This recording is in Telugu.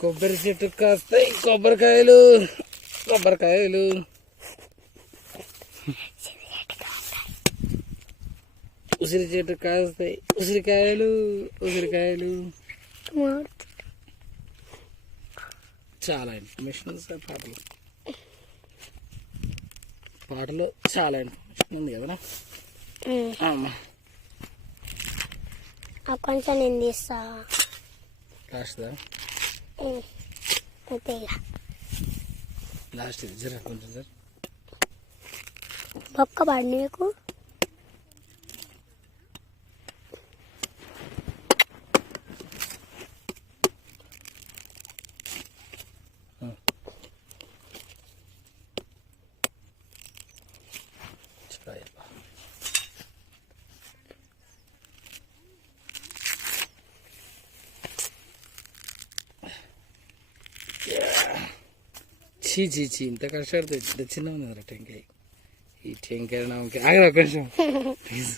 కొబ్బరి చెట్టు కాస్తాయి కొబ్బరికాయలు కొబ్బరికాయలు. ఉసిరి చెట్టు కాస్తాయి ఉసిరికాయలు ఉసిరికాయలు. చాలా ఇన్ఫర్మేషన్ సార్ పాటలో చాలా ఇన్ఫర్మేషన్ ఉంది కదా. కొంచెం నేను తీస్తా లాస్ట్ లాస్ట్ ఇది జర కొంచెం సార్ పక్క పడి నీకు. చీ ఇంత కష్టపడితే ఇంత చిన్న ఉంది టెంకాయ. ఈ టెంకాయ ఆగరా కొంచెం ప్లీజ్.